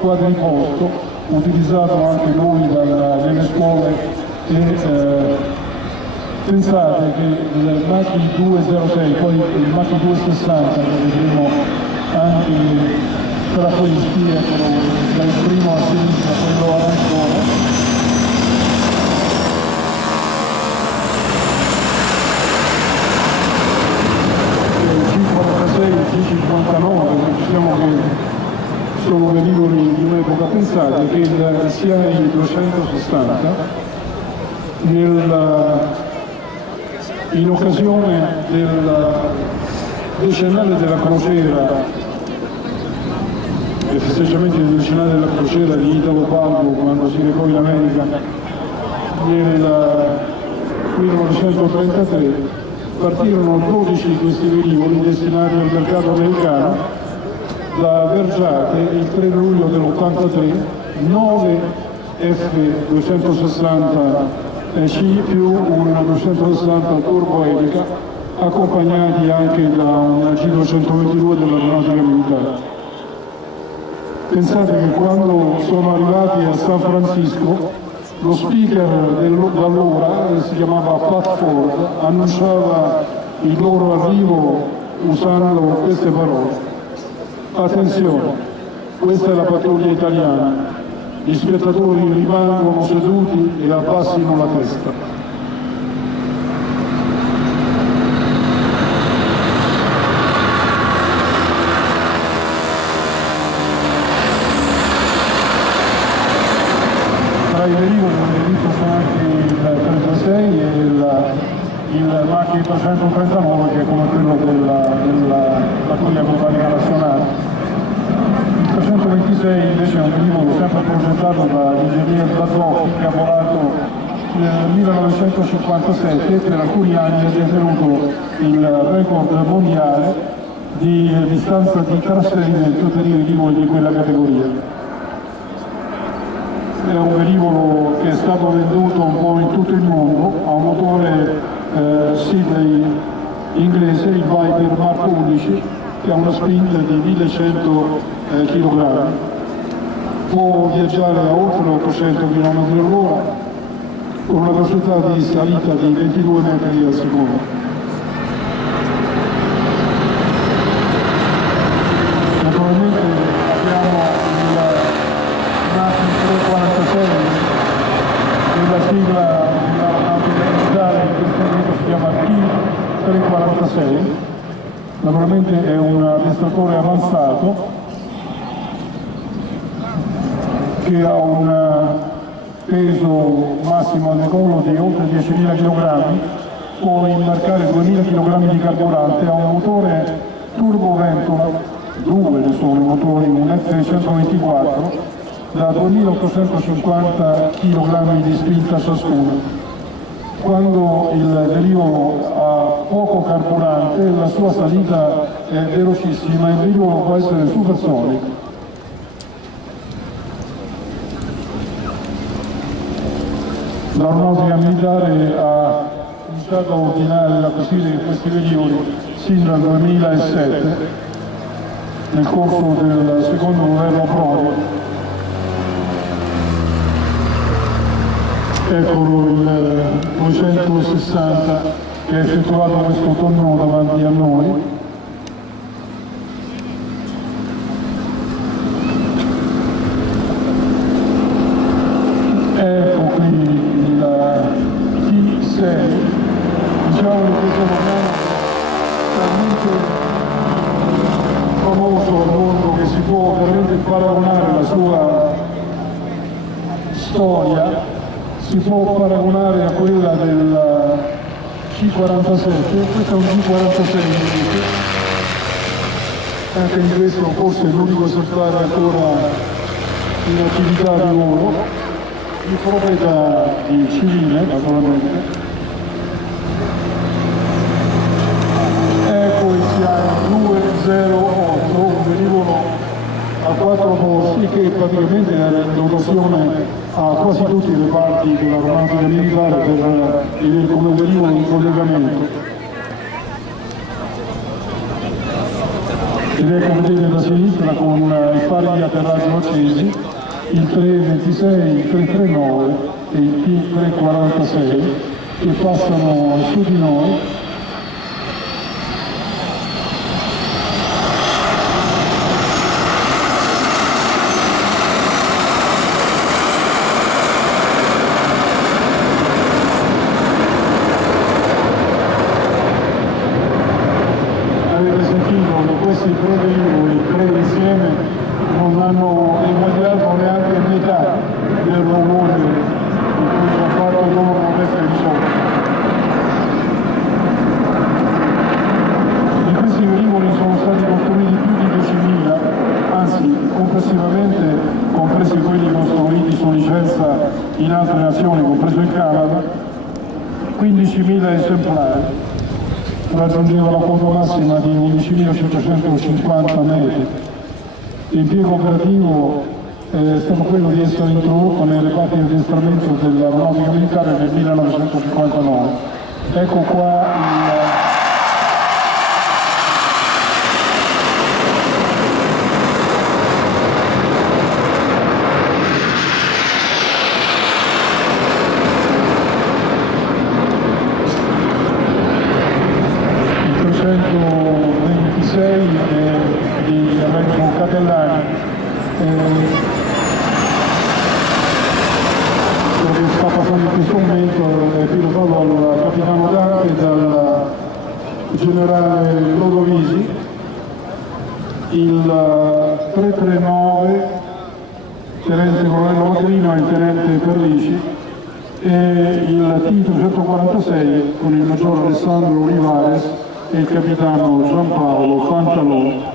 quadriposto, utilizzato anche noi nelle scuole, e pensate che il Machi 206, poi il Machi 260, che vedremo anche tra questi, eccolo, dal primo a sinistra, quello arancione, C59, diciamo che sono velivoli di un'epoca. Pensate che il CIA 260 in occasione del decennale della crociera, i festeggiamenti del decennale della crociera di Italo Balbo quando si recò in America nel 1933, partirono 12 di questi velivoli destinati al mercato americano. Da Vergiate il 3 luglio dell'83, 9 F260C più un 260 turbo elica, accompagnati anche da una G222 dell'Aeronautica Militare. Pensate che quando sono arrivati a San Francisco, lo speaker d'allora, si chiamava Pat Ford, annunciava il loro arrivo usando queste parole: attenzione, questa è la pattuglia italiana, gli spettatori rimangono seduti e abbassino la testa. Tra i velivoli abbiamo visto anche il 36 e il Machi 339, che è come quello della pattuglia botanica nazionale. Il 326 invece è un velivolo sempre progettato dall'ingegner Bazzocchi, che ha volato nel 1957 e per alcuni anni ha detenuto il record mondiale di distanza di trasferimento per i velivoli di quella categoria. È un velivolo che è stato venduto un po' in tutto il mondo, ha un motore Sidney inglese, il Viper Mark 11, che ha una spinta di 1100 kg. Può viaggiare a oltre 800 km/h con una velocità di salita di 22 metri al secondo. Naturalmente abbiamo il Machi 346, la sigla dell'Aeronautica Militare, in questo momento si chiama P346, naturalmente è un addestratore avanzato che ha un peso massimo al decollo di oltre 10.000 kg, può imbarcare 2.000 kg di carburante, ha un motore turboventola, due ne sono i motori, un F124, da 2.850 kg di spinta ciascuno. Quando il velivolo ha poco carburante, la sua salita è velocissima e il velivolo può essere supersonico. L'Aeronautica Militare ha iniziato a ordinare l'acquisto di questi velivoli sin dal 2007, nel corso del secondo governo Prodi. Eccolo il 260 che ha effettuato questo tonno davanti a noi. Ecco qui il T6, diciamo che questo è talmente famoso al mondo che si può veramente paragonare la sua storia, si può paragonare a quella del C-47, questo è un C-46 invece, anche in questo forse è l'unico esemplare ancora in attività di volo, di proprietà di civile naturalmente. Ecco il CIA 208, un velivolo a 4 posti che praticamente è in dotazione a quasi tutti i reparti dell'Aeronautica Militare per come velivolo di collegamento. ed è come vedete da sinistra con i fari di atterraggio accesi, il 326, il 339 e il P346 che passano su di noi. Avete sentito che questi tre velivoli, tre insieme, non hanno immaginato neanche metà del rumore di cui ha fatto loro questa missione. Di questi velivoli sono stati costruiti più di 10.000, anzi complessivamente, compresi quelli costruiti su licenza in altre nazioni, compreso il Canada, 15.000 esemplari. Raggiungeva la quota massima di 11.550 metri. L'impiego operativo è stato quello di essere introdotto nei reparti di addestramento dell'aeronautica militare nel 1959. Ecco qua il 326 di Renzo Catellani, che sta passando in questo momento, è pilotato dal capitano Dante e dal generale Clodovisi. Il 339, tenente colonnello Macrino e il tenente Perlici, e il T-346 con il maggior Alessandro Olivares e il capitano Giampaolo Pantalone.